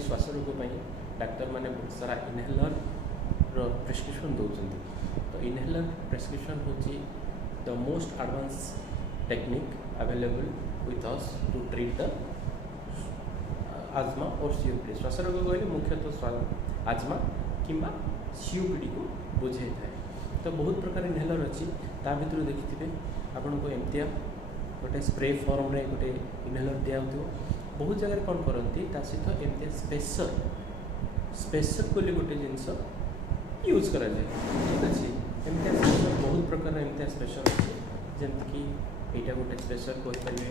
श्वास रोग डाक्तर मैंने बहुत सारा इनहेलर प्रेस्क्रिप्शन दौरान तो इनहेलर प्रेस्क्रिप्शन हूँ the most advance technique available with us to treat the asthma और सीओपीडी। श्वास रोग कहले मुख्यतः आजमा किंबा सीओपीडी को बुझे थाए। तो बहुत प्रकार इनहेलर अच्छी ता भर देखिए आपन को एमतिया गोटे स्प्रे फॉर्म रे गोटे इनहेलर दिया बहुत जगह कौन करती सहित एमतिया स्पेसर बोली गोटे जिनस यूज करा जाए। ठीक अच्छे एमतिया स्पेसर बहुत प्रकार एमतिया स्पेसर अच्छे जमीक यहाँ गोटे स्पेसर कहींपारे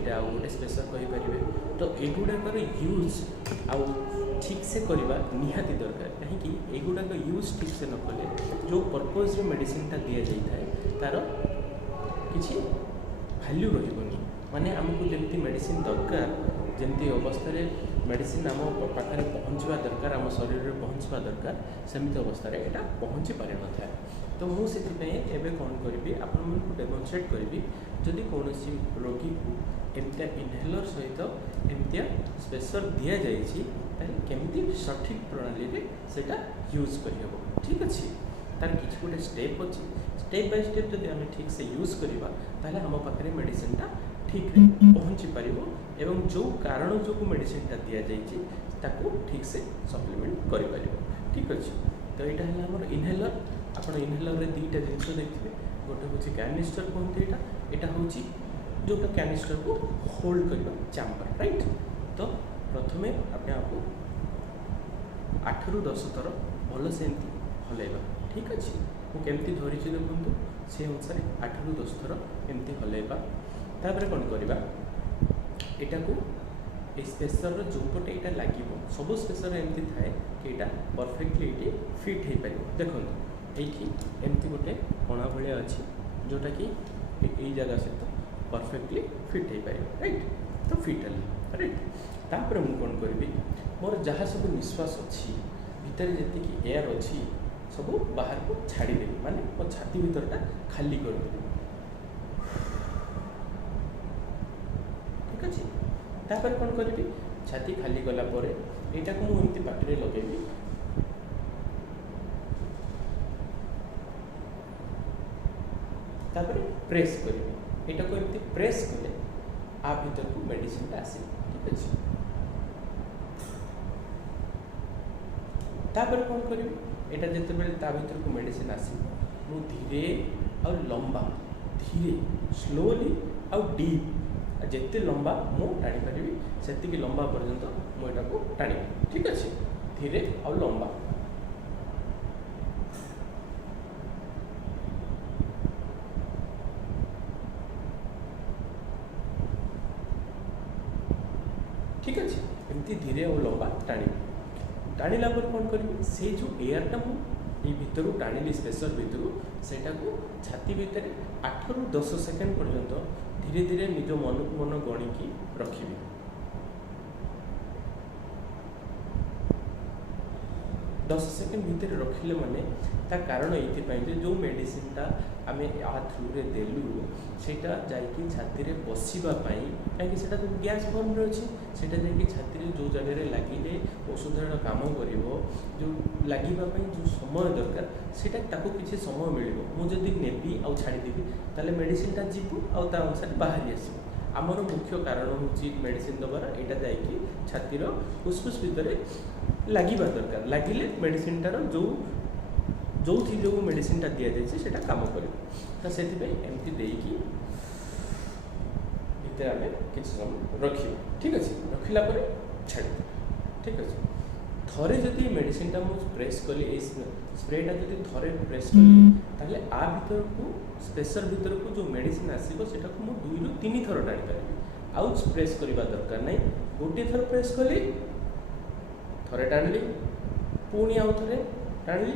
यहाँ आउ गोटे स्पेसर कहींपारे। तो एगुड़ाकर यूज आउ ठीक से करवा निहाती दरकार कहीं एगुड़ाक यूज ठीक से न कले जो पर्पज मेडिसिनटा दि जाए तार किसी भैल्यू रही माने आमको जमी मेडिसिन दरकार जमी अवस्था मेडिसिन आम पाखे पहुँचवा दरकार आम शरीर में पहुँचवा दरकार सेमती अवस्था यहाँ पहुँची पारि न था। तो मुझे कौन करी आपण डेमोन्स्ट्रेट करी जदि कौन रोगी को एमतिया इनहेलर सहित एमतिया स्पेसर दि जाए केमती सठिक प्रणाली में सेटा यूज करहब। ठीक अच्छे तार किसी गोटे स्टेप अच्छी स्टेप बाय स्टेप जब आम ठीक से यूज करवा ताहले आम पाखे मेडिसिनटा ठीक पहुँची पार एवं जो कारण जो मेडिसिनटा दि जाए ठीक से सप्लीमेंट कर। ठीक अच्छे तो यहाँ है आम इनहेलर आप इनहेलर रे दुईटा जिन देखिए गोटे हूँ कैनिस्टर कहते यहाँ हूँ जोटा कैनिस्टर को होल्ड करवा चैम्बर राइट। तो प्रथमे अपने आपको 8 ରୁ 10 थर भल से हलैबा। ठीक अच्छे मुझे धरी देखूँ से अनुसार 8 ରୁ 10 थर एमती हलैबा। तापर कौन करवा यहाँ को स्पेसर जो पटे यहाँ लगे सब स्पेसर एमती थाए कि यहाँ परफेक्टली ये फिट हो पार। देखो ये एमती गोटे कणा भाया अच्छी जोटा कि यही जगह सहित परफेक्टली फिट हो पार राइट। तो फिट है राइट। तापर मुझे कौन करी मोर जहाँ सब निश्वास अच्छी भितर जी एयर अच्छी सब बाहर को छाड़देवी माने मो छाती भीतरटा खाली करदेवी। ठीक अच्छे तापर कौन करी छाती खाली गलापर यहाँ को मुझे पार्टी लगेबी तापर प्रेस करी यहाँ को एमती प्रेस कले आ भीतर को मेडिसिन आसे। ठीक अच्छे तापर कौन करी यहाँ जिते बड़े भीतर को मेडिसिन आसी मु धीरे और लंबा धीरे स्लोली आउ डीप जिते लंबा मु टाणी पारि से लंबा पर्यंत मुझा को टाणी। ठीक अच्छे धीरे और लंबा ठीक अच्छे एमती धीरे और लंबा टाणी टाणीला कौन करी से जो एयरटा मुझे भितर टाणी स्पेसर भितर सेटा को छाती भितर 8 ରୁ 10 सेकेंड पर्यंत धीरे धीरे निज मन को मन गणिकी रखी 10 सेकेंड भितर रखिले माने ता कारण ये जो मेडिसिनटा आम आ थ्रू रे देलु सेटा जाइए छाती रे बसवाई कहीं से तो गैस फॉर्म रे अच्छी से छाती रे जो जगह लगिले औषध काम कर जो लगे जो समय दरकार सेटा किसी समय मिल मुझे नेबी आउ छाड़देवी ताले मेडिसिनटा जीवु आउ ता अनुसार बाहरी आसो। आमर मुख्य कारण हूँ मेडिसिन दबार यहाँ जाकि छातीर फुसफुस भितर लगे दरकार लगिले मेडिसिनटार जो मेडिसिनटा दि जाए काम कर। तो से एमती देकी भितर आम कि समय रखा। ठीक अच्छे रखला छाड़। ठीक अच्छे थरे जदि मेडिसिनटा मुझे प्रेस कली स्प्रेटा जब थरे प्रेस कली ताहले आ भीतर को स्पेसर भीतर को जो मेडिसिन आसो से 2 ରୁ 3 थर टाणी पारि आउ प्रेस करवा दरकार नहीं। गोटे थर प्रेस कली थरे टाणी पुणी आउ थे टाणी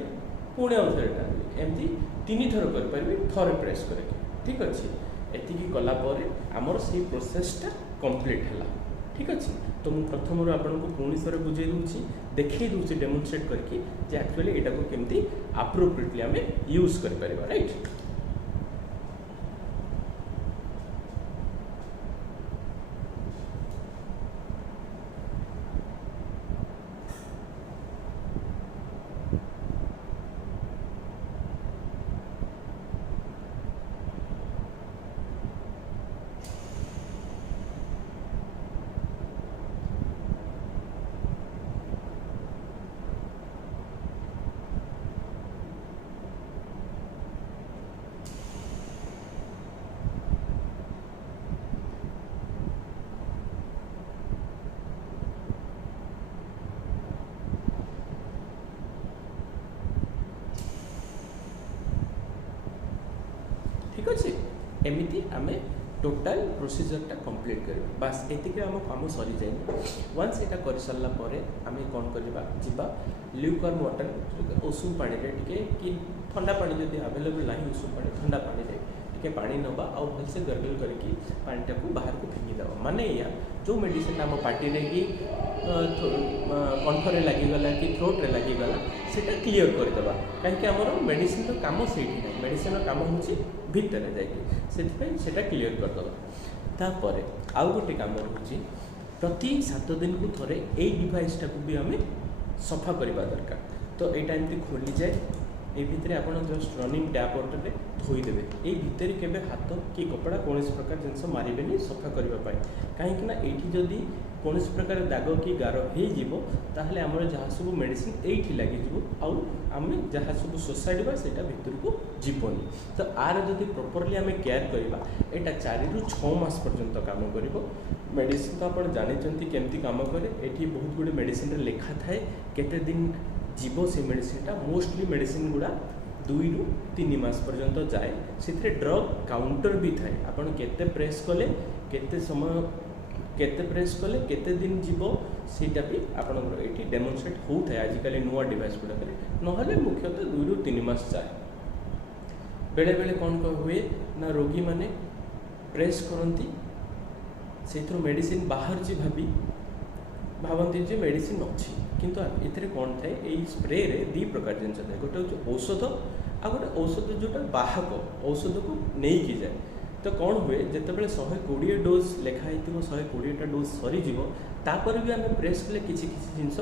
पुणी आउ थे टाणी एमती 3 थर करें थरे प्रेस करके। ठीक अच्छे एतिकी कलापर आमर से प्रोसेसटा कंप्लीट है। ठीक अच्छे तो मुझे प्रथम आपको पुणी थर बुझे दूसरी देखे दूसरी डेमोन्स्ट्रेट करके एक्चुअली यहाँ को केमती एप्रोप्रिएटली आम यूज कर राइट। एमती आम टोटाल प्रोसीजरटा कंप्लीट कर बास एतिक आम काम सरी जाए वन्स यहाँ कर सारा आम कौन करवा जीवा ल्यूकर्म वाटर उषुम पानी टे कि ठंडा पानी जब आवेलेबल ना उषुम पानी ठंडा पानी टे पानी नवा आ भलसे गर्गल करके पानीटा को बाहर को फिंगीदेव माने या जो मेडिसिन आम पार्टी कि कंठरे लगिगला कि थ्रोट्रे लगिगला सेटा क्लीयर करदेवा कहीं आमर मेडिसिन काम से मेडिसिन काम हूँ भितर जाटा क्लीयर करदेवा तापर आउ गोटे कम रोचे प्रति 7 दिन को थोड़े यही डिवाइसटा को भी आम सफा करवा दरकार तो यहाँ एमती खोली जाए ये भितर आप जस्ट रनिंग टैप वाटर धोईदेवे ये भितर केवे हाथ कि कपड़ा कौन प्रकार जिनस मारे सफा करने कहीं जदि कौन प्रकार दाग कि गार हो ताहले आमर जहाँ सब मेडिसिन ये लगे आम जहाँ सब सोसाइटी से भितर को जीवनी तो आर जदि प्रॉपर्ली आम केयर करवा यहाँ 4 ରୁ 6 मास पर्यंत काम कर मेडिसिन तो आप जानते केमती काम करे ये बहुत गुड़े मेडिसिन लेखा थाए केते दिन जीव से मेडिसिनटा मोस्टली मेडिसिन गुड़ा 2 ରୁ 3 मास पर्यंत जाए से ड्रग काउंटर भी थाए आपन केते प्रेस कले केते समय केते प्रेस कले केते दिन जीव सीटा भी आपनकर एठी डेमोन्स्ट्रेट होता है आजिकल नुआ डिवाइस गुड़ाक नहले मुख्यतः 2 ରୁ 3 मास जाए बेले बेले कौन हुए ना रोगी माने प्रेस करती से मेडिसिन बाहर जी भावती जे मेडिसिन अच्छी किंतु एथिरे कौन थाए यही स्प्रे रे 2 प्रकार जिन थाए गोटे हूँ औषध आ गोटे औषध जोटा बाहक औषध को नहीं जाए तो कौन हुए जितेबाला 120 डोज लिखाई 120टा डोज सरीज तापर भी आम प्रेस कले किसी जिनस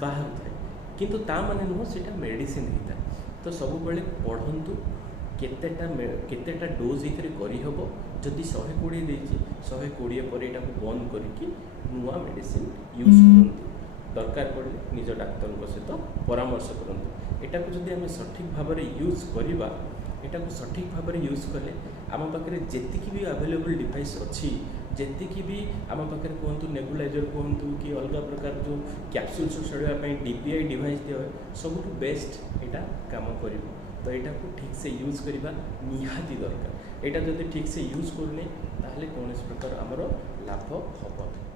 बाहर थाए किंतु ता माने नुह सेटा मेडिसिन होता है तो सब बेले पढ़ंतु केतेटा डोज ये करहब जदि 120 देती 120 पर यहाँ बंद करके नुआ मेडिसिन यूज करते दरकार पड़े निज डाक्तर सहित परामर्श करते यहाँ को जब आम सठिक भाव में यूज करवा यहाँ को सठिक भाव में यूज कले आम पाखे जी भी अवेलेबल डिवाइस अच्छी जी भी आम पाखे कहतु नेबुलाइजर कहतु कि अलग प्रकार जो कैप्सूल सड़ाई डीपीआई डिवाइस दिया सब बेस्ट यहाँ काम कर तो यहाँ को ठीक से यूज करवा निहाती दरकार यहाँ जब ठीक से यूज करने ताहले कौन प्रकार आमर लाभ हम।